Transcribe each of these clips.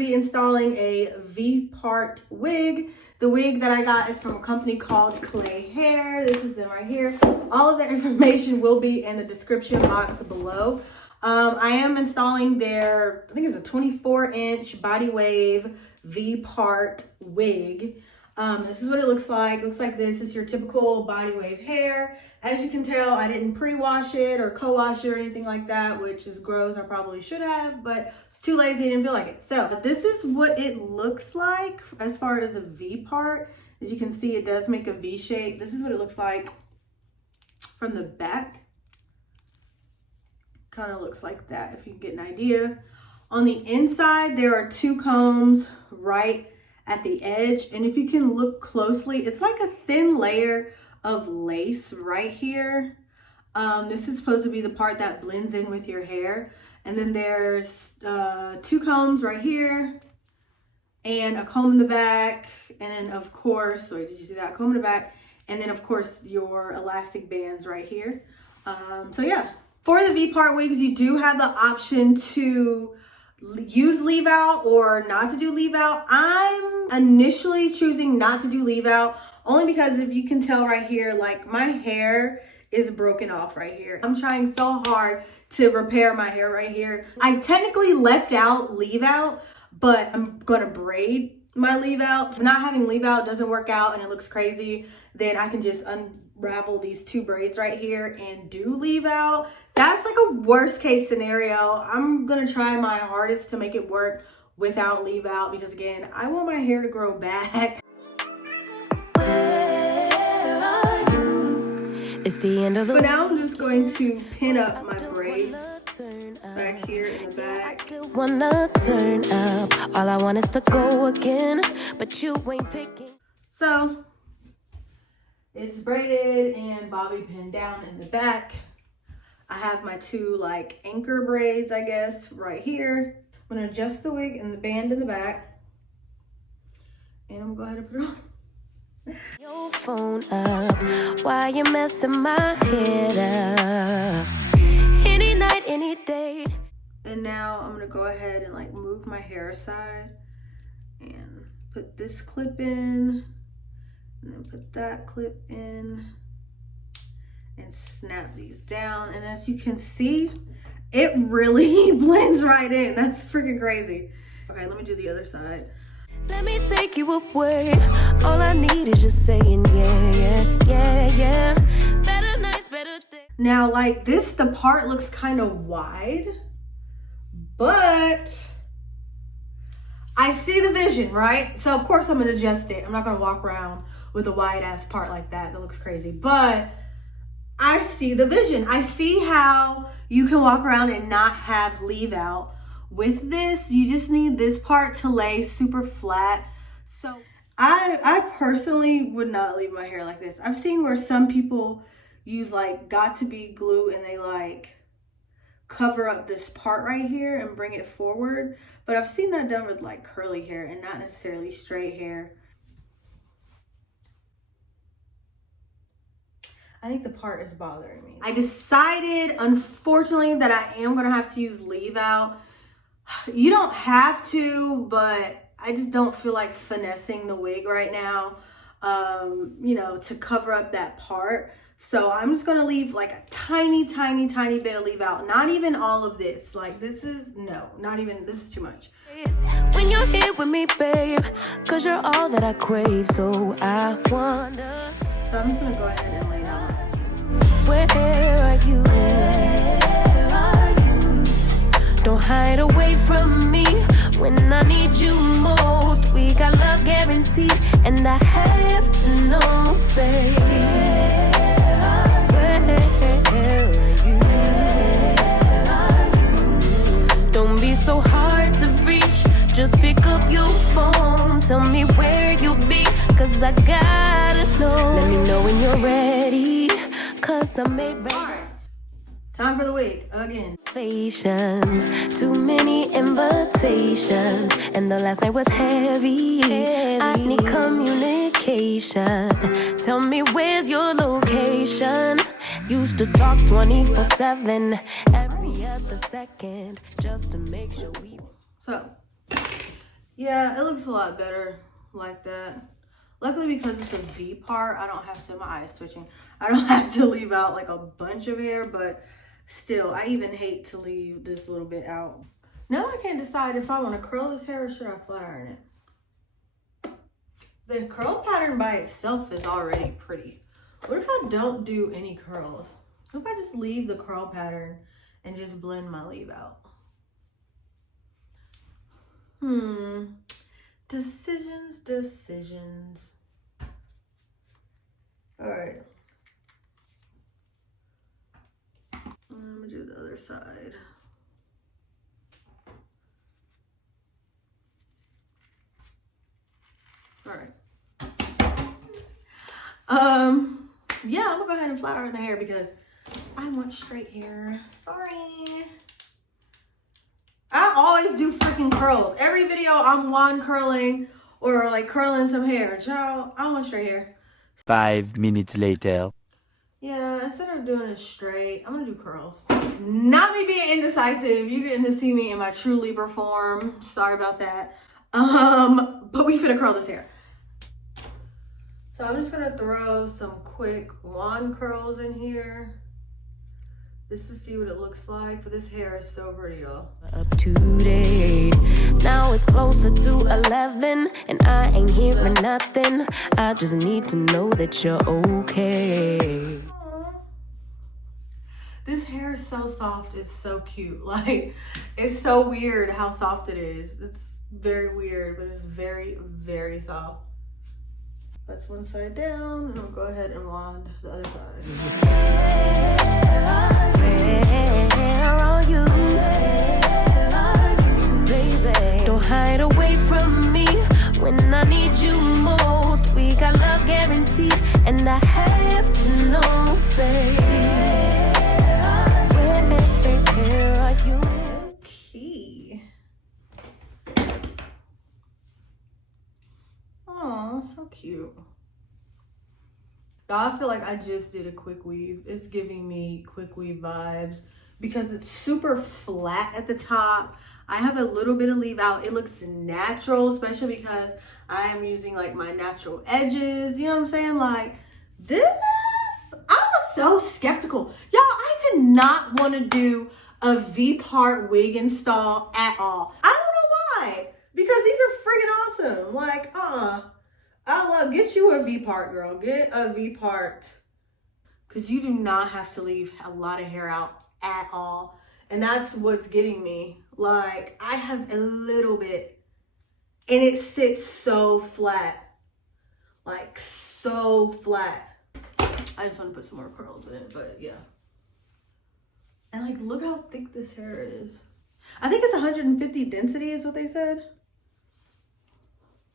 be installing a V-Part wig. The wig that I got is from a company called Klaiyi Hair. This is them right here. All of that information will be in the description box below. I am installing their, I think it's a 24-inch body wave V-Part wig. This is what it looks like. It looks like this is your typical body wave hair. As you can tell, I didn't pre-wash it or co-wash it or anything like that, which is gross. I probably should have, but it's too lazy, didn't feel like it. So this is what it looks like as far as a V-part. As you can see, it does make a V shape. This is what it looks like from the back. Kind of looks like that, if you can get an idea. On the inside, there are two combs right at the edge, and if you can look closely, it's like a thin layer of lace right here. This is supposed to be the part that blends in with your hair. And then there's two combs right here and a comb in the back, and then of course, wait, did you see that comb in the back? And then of course your elastic bands right here. So yeah, for the V-Part wigs, you do have the option to use leave out or not to do leave out. I'm initially choosing not to do leave out, only because if you can tell right here, like my hair is broken off right here. I'm trying so hard to repair my hair right here. I technically left out leave out, but I'm gonna braid my leave out. If not having leave out doesn't work out and it looks crazy, then I can just unravel these two braids right here and do leave out. That's like a worst case scenario. I'm gonna try my hardest to make it work without leave out, because again, I want my hair to grow back. Where are you? It's the end of the But now I'm just going to pin up my braids back here in the back. I still wanna turn up. All I want is to go again, but you ain't picking. So it's braided and bobby pinned down in the back. I have my two like anchor braids, I guess, right here. I'm gonna adjust the wig and the band in the back, and I'm gonna go ahead and put it on. Your phone up, why you messing my head up? Any night, any day. And now I'm gonna go ahead and like move my hair aside and put this clip in, and then put that clip in, and snap these down. And as you can see, it really blends right in. That's freaking crazy. Okay, let me do the other side. Let me take you away. All I need is just saying yeah, yeah, yeah, yeah. Better nights, better days. Now, like this, the part looks kind of wide, but I see the vision, right? So of course I'm gonna adjust it. I'm not gonna walk around with a wide ass part like that. That looks crazy, but I see the vision. I see how you can walk around and not have leave out. With this, you just need this part to lay super flat. So I personally would not leave my hair like this. I've seen where some people use like got-to-be glue and they like cover up this part right here and bring it forward. But I've seen that done with like curly hair and not necessarily straight hair. I think the part is bothering me. I decided, unfortunately, that I am gonna have to use leave out. You don't have to, but I just don't feel like finessing the wig right now, you know, to cover up that part. So I'm just gonna leave like a tiny, tiny, tiny bit of leave out. Not even all of this. Like this is, no, not even, this is too much. When you're here with me, babe, cause you're all that I crave, so I wonder. So I'm just gonna go ahead and lay down. Where are you? Where are you? Don't hide away from me when I need you most. We got love guaranteed, and I have to know. Say, where are you? Where are you? Don't be so hard to reach. Just pick up your phone. Tell me where you'll be, cause I gotta know. Let me know when you're ready, cause I made ready. Time for the wig again. Too many invitations, and the last night was heavy. I need communication. Tell me where's your location. Used to talk 24/7, every other second, just to make sure we. So Yeah, it looks a lot better like that. Luckily, because it's a V-part, I don't have to, my eye's twitching. I don't have to leave out like a bunch of hair, but still, I even hate to leave this little bit out. Now I can't decide if I want to curl this hair or should I flat iron it. The curl pattern by itself is already pretty. What if I don't do any curls? What if I just leave the curl pattern and just blend my leave out? Decisions. All right. I'm gonna do the other side. All right. Yeah, I'm gonna go ahead and flat iron the hair because I want straight hair. Sorry. I always do freaking curls. Every video I'm wand curling or like curling some hair. Child, I want straight hair. 5 minutes later. Yeah, instead of doing it straight, I'm gonna do curls. Not me being indecisive. You getting to see me in my true Libra form. Sorry about that. But we finna curl this hair. So I'm just gonna throw some quick wand curls in here just to see what it looks like. But this hair is so pretty, y'all. Up to date. Now it's closer to 11 and I ain't hearing nothing. I just need to know that you're okay. This hair is so soft. It's so cute. Like, it's so weird how soft it is. It's very weird, but it's very, very soft. That's one side down, and I'll go ahead and wand the other side. Where are you? Baby, don't hide away from me when I need you most. We got love guaranteed, and I have to know. Say, where are you? Key. Oh, how cute. Y'all, I feel like I just did a quick weave. It's giving me quick weave vibes because it's super flat at the top. I have a little bit of leave out. It looks natural, especially because I am using like my natural edges. You know what I'm saying? Like this, I was so skeptical. Y'all, I did not want to do a V-Part wig install at all. I don't know why. Because these are friggin' awesome. Like, get you a V-Part, girl. Get a V-Part. Because you do not have to leave a lot of hair out at all. And that's what's getting me. Like, I have a little bit. And it sits so flat. Like, so flat. I just want to put some more curls in it, but yeah. And like, look how thick this hair is. I think it's 150 density is what they said.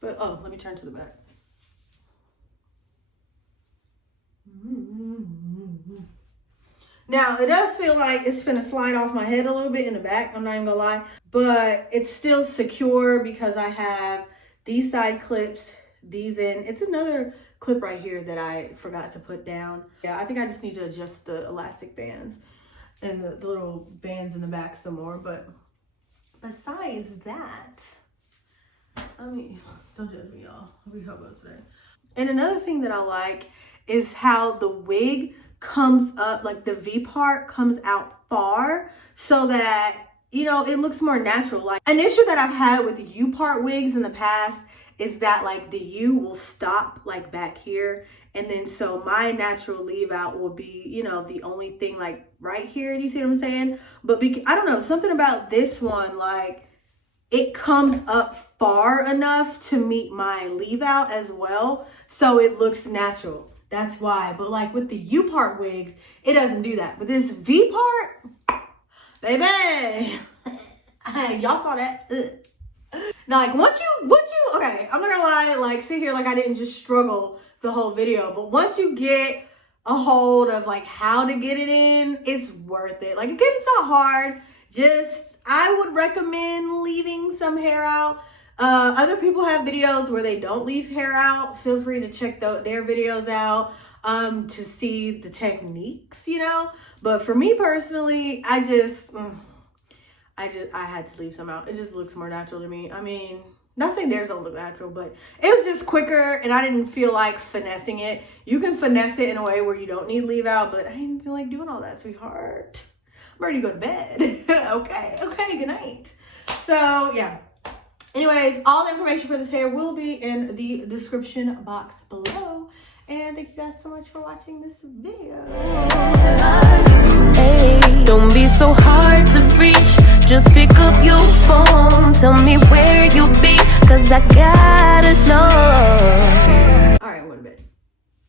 But, oh, let me turn to the back. Now, it does feel like it's finna slide off my head a little bit in the back. I'm not even gonna lie. But it's still secure because I have these side clips, these in. It's another clip right here that I forgot to put down. Yeah, I think I just need to adjust the elastic bands and the little bands in the back some more. But besides that, I mean, don't judge me, y'all. We help out today. And another thing that I like is how the wig comes up, like the V-part comes out far so that, you know, it looks more natural. Like an issue that I've had with U-part wigs in the past is that like the U will stop like back here. And then so my natural leave out will be, you know, the only thing like right here. Do you see what I'm saying? But I don't know, something about this one, like it comes up far enough to meet my leave out as well. So it looks natural. That's why. But like with the U-part wigs, it doesn't do that. But this V-part, baby, y'all saw that. Now, like once you, okay, I'm not gonna lie, like sit here like I didn't just struggle the whole video. But once you get a hold of like how to get it in, it's worth it. Like it can be so hard. Just, I would recommend leaving some hair out. Other people have videos where they don't leave hair out. Feel free to check their videos out to see the techniques, you know. But for me personally, I had to leave some out. It just looks more natural to me. I mean, Not saying theirs don't look natural, but it was just quicker and I didn't feel like finessing it. You can finesse it in a way where you don't need leave out, but I didn't feel like doing all that, sweetheart. I'm ready to go to bed. Okay, good night. So yeah. Anyways, all the information for this hair will be in the description box below. And thank you guys so much for watching this video. Hey, don't be so hard to reach. Just pick up your phone. Tell me where you'll be, 'cause I gotta know.